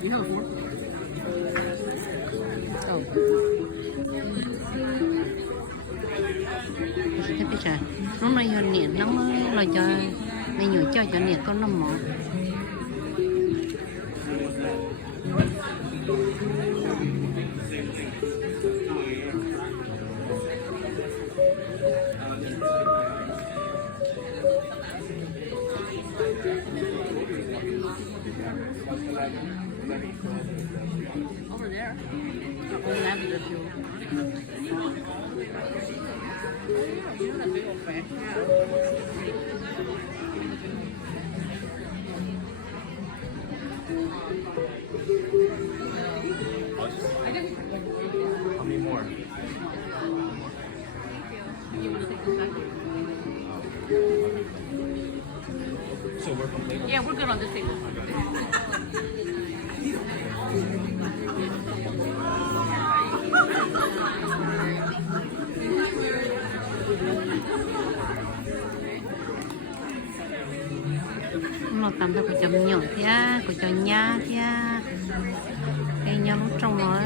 You have a fork? Oh. Thế bây giờ nó nói cho nhiệt nó là cho mình nhủ cho nhiệt con nó mỏ. Over there. Or lavender fuel. You know that big old fan? How many more? You want to take this back? So we're complete. Yeah, we're good on this table. Nó tầm thôi của chồng nhỏ thia, của chồng nha thia, cái nhóm trong nó.